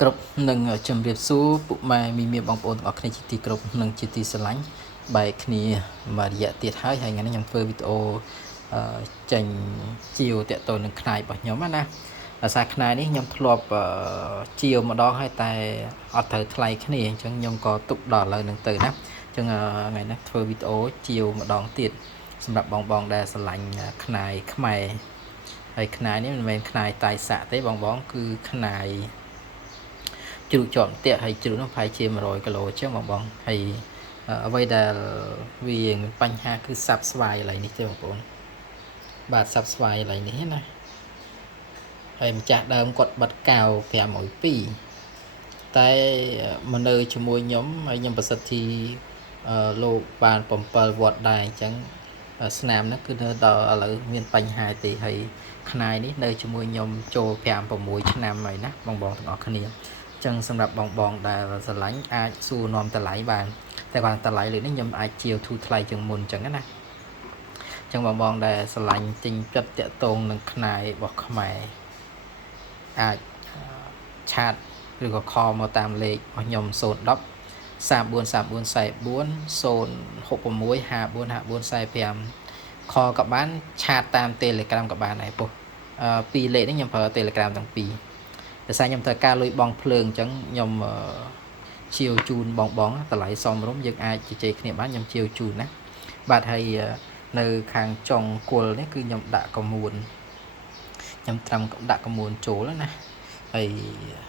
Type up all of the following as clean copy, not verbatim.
គ្រប់នឹងជំរាបសួរពុកម៉ែមីមីបងប្អូនទាំងអស់គ្នាជាទីគោរពនិងជាទីស្រឡាញ់បែកគ្នាមួយរយៈទៀតហើយថ្ងៃនេះខ្ញុំធ្វើវីដេអូចេញជាវតាក់ទងនឹងខ្នាយរបស់ខ្ញុំណាដោយសារខ្នាយនេះខ្ញុំធ្លាប់ជាវម្ដងហើយតែអត់ត្រូវថ្លៃគ្នាអញ្ចឹងខ្ញុំក៏ទុកដល់ឥឡូវនឹងទៅណាអញ្ចឹងថ្ងៃនេះធ្វើវីដេអូជាវម្ដងទៀតសម្រាប់បងដែលស្រឡាញ់ខ្នាយខ្មែរហើយខ្នាយនេះមិនមែនខ្នាយតៃសាក់ទេបងគឺខ្នាយជ្រូកជាប់ផ្ទះហើយជ្រូកនោះប្រហែលជា100គីឡូអញ្ចឹងបងហើយអ្វីដែលវាមានបញ្ហាគឺសាប់ស្វាយឥឡូវនេះទេបងប្អូនបាទសាប់ស្វាយឥឡូវនេះណាហើយម្ចាស់ដើមគាត់បិទកៅ502តែមកនៅជាមួយខ្ញុំហើយខ្ញុំប្រសិទ្ធិលោកបាន7វត្តដែរអញ្ចឹងស្នាមហ្នឹងគឺនៅដល់ឥឡូវមានបញ្ហាទេហើយខ្នាយនេះនៅជាមួយខ្ញុំចូល5-6ឆ្នាំហើយណាបងទាំងអស់គ្នាចឹងសម្រាប់បងដែលស្រឡាញ់អាចសួរនាំតម្លៃបានតែគាត់តម្លៃលើនេះខ្ញុំអាចជាវធូរថ្លៃជាងមុនចឹងណាចឹងបងដែលស្រឡាញ់ទិញចិត្តតាក់ទងនឹងខ្នាយរបស់ខ្មែរអាចឆាតឬក៏ខលមកតាមលេខរបស់ខ្ញុំ010 343444 066545445ខក៏បានឆាតតាម Telegram ក៏បានដែរពុះពីរលេខនេះខ្ញុំប្រើ Telegram ទាំងពីរដោយសារខ្ញុំត្រូវការលុយបងភ្លើងអញ្ចឹងខ្ញុំជាវជូនបងតម្លៃសមរម្យយើងអាចជជែកគ្នាបានខ្ញុំជាវជូនណាបាទហើយនៅខាងចុងគល់នេះគឺខ្ញុំដាក់កមួនខ្ញុំត្រាំដាក់កមួនចូលណាហើយ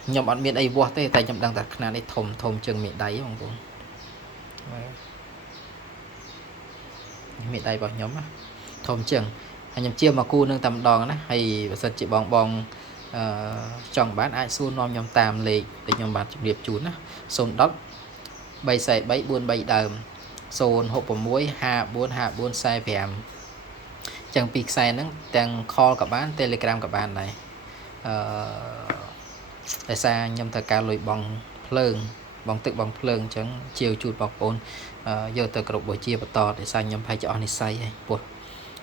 ខ្ញុំអត់មានអីវាស់ទេតែខ្ញុំដឹងតែຂະຫນាតនេះធំជាងមេដៃបងប្អូនមេដៃរបស់ខ្ញុំណាធំជាងហើយខ្ញុំជាមកគូនឹងតែម្ដងណាហើយបើសិនជាបងចង់បានអាចសួរនាំខ្ញុំតាមលេខដែលខ្ញុំបានជម្រាបជូនណា010 34343ដើម066545445ចឹងពីខ្សែហ្នឹងទាំងខលក៏បាន Telegram ក៏បានដែរដោយសារខ្ញុំត្រូវការលុយបងភ្លើងបងទឹកបងភ្លើងអញ្ចឹងជាវជូនបងប្អូនយកទៅគ្រប់បូជាបន្តដោយសារខ្ញុំប្រហែលជាអស់និស្ស័យហើយពោះ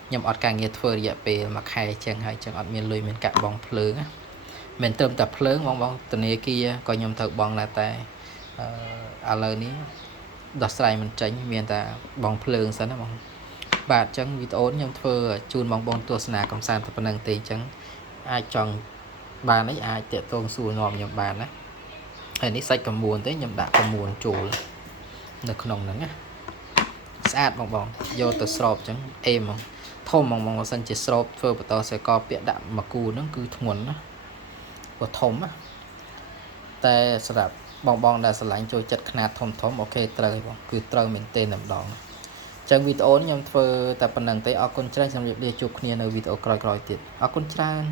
ខ្ញុំអត់ការងារធ្វើរយៈពេល1ខែអញ្ចឹងហើយអញ្ចឹងអត់មានលុយមានកាក់បងភ្លើងណាមិនត្រឹមតែភ្លើងបងធនាគារក៏ខ្ញុំត្រូវបងដែរតែឥឡូវនេះដោះស្រាយមិនចេញមានតែបងភ្លើងសិនណាបងបាទអញ្ចឹងវីដេអូខ្ញុំធ្វើជូនបងទស្សនាកំសាន្តតែប៉ុណ្្នឹងទេអញ្ចឹងអាចចង់បានអីអាចតាក់ទងសួរនាំខ្ញុំបានណាហើយនេះសាច់9ទេខ្ញុំដាក់9ចូលនៅក្នុងហ្នឹងណាស្អាតបងយកទៅស្រោបអញ្ចឹងអេមធំបងបើសិនជាស្រោបធ្វើបន្តសកលពាក់ដាក់មកគូហ្នឹងគឺធ្ងន់ណាព្រោះធំណាតែសម្រាប់បងដែលស្រឡាញ់ចូលចិត្តຂະຫນាតធំអូខេត្រូវបងគឺត្រូវមែនទេតែម្ដងអញ្ចឹងវីដេអូនេះខ្ញុំធ្វើតែប៉ុណ្្នឹងទេអរគុណច្រើនសម្រាប់លាជួបគ្នានៅវីដេអូក្រោយៗទៀតអរគុណច្រើន